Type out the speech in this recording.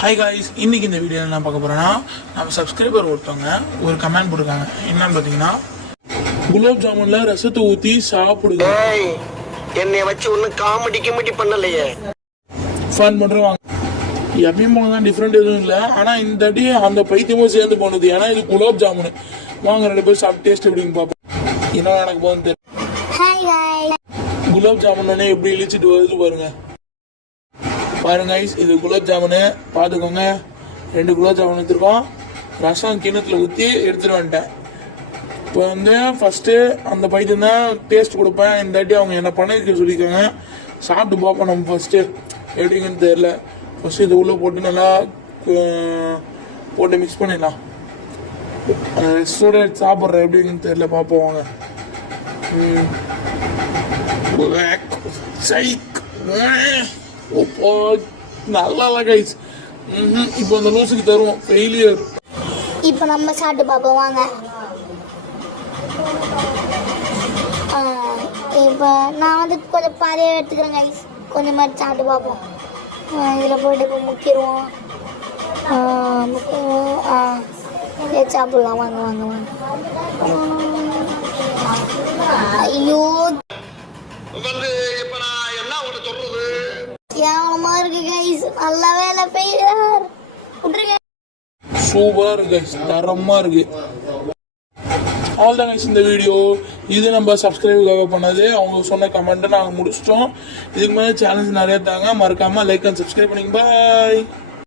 Hi guys, இன்னைக்கு இந்த வீடியோவில் என்ன பார்க்க போகிறேன்னா, நம்ம சப்ஸ்கிரைபர் ஒருத்தவங்க ஒரு கமெண்ட் போட்டிருக்காங்க. என்னன்னு பார்த்தீங்கன்னா, குலாப் ஜாமுன்ல ரசத்தை ஊற்றி சாப்பிடுங்க. என்னை வச்சு ஒன்றும் காமெடி பண்ணலையே, ஃபன் பண்ணுறவாங்க. எப்பயும் போனதான் டிஃப்ரெண்ட் எதுவும் இல்லை. ஆனால் இந்த அடி அந்த பைத்தியமும் சேர்ந்து போனது. ஏன்னா இது குலாப் ஜாமுன். வாங்க 2 பேர் சாப்பிட்டு டேஸ்ட் எப்படின்னு பார்ப்போம். என்ன எனக்கு போகுதுன்னு தெரியும். குலாப் ஜாமுன் எப்படி இழிச்சிட்டு வருது பாருங்க. பாருங்க guys, இது குலாப் ஜாமுனு பார்த்துக்கோங்க. 2 குலாப் ஜாமுன் எடுத்துருக்கோம். ரசம் கிணத்துல ஊற்றி எடுத்துட்டு வந்துட்டேன். இப்போ ஃபர்ஸ்ட்டு அந்த பைத்தியம் தான் டேஸ்ட் கொடுப்பேன். இந்த வாட்டி அவங்க என்ன பண்ணிக்க சொல்லியிருக்காங்க. சாப்பிட்டு பார்ப்போம் நம்ம ஃபர்ஸ்ட்டு எப்படிங்கன்னு தெரில. ஃபர்ஸ்ட் இது உள்ளே போட்டு நல்லா போட்டு மிக்ஸ் பண்ணிடலாம். ரெஸ்டோட சாப்பிட்றேன் எப்படிங்கன்னு தெரில, பார்ப்போம் வாங்க. நல்லா கைஸ். இப்போ அந்த லூசுக்கு தருவோம் ஃபெயிலியர். இப்போ நம்ம சாப்பிட்டு பார்ப்போம் வாங்க. இப்போ நான் கொஞ்சம் பாதியாக எடுத்துக்கிறேன் கைஸ். கொஞ்சம் மாதிரி சாப்பிட்டு பார்ப்போம். இதில் போய்ட்டு இப்போ முக்கிடுவோம். சாப்பிடலாம் வாங்க வாங்க வாங்க. ஐயோ கேவலமா இருக்கு கைஸ். நல்ல வேலை ஃபெயிலியர். விட்டுருங்க. சூப்பர் கைஸ், தரமா இருக்கு. அவ்வளோதான் கைஸ் இந்த வீடியோ. இது நம்ம சப்ஸ்கிரைபுக்காக பண்ணது. அவங்க சொன்ன கமெண்ட்டை நாங்கள் முடிச்சிட்டோம். இதுக்கு மேலே சேனல்ஸ் நிறைய தாங்க. மறக்காம லைக் அண்ட் சப்ஸ்கிரைப் பண்ணிங்க. பாய்.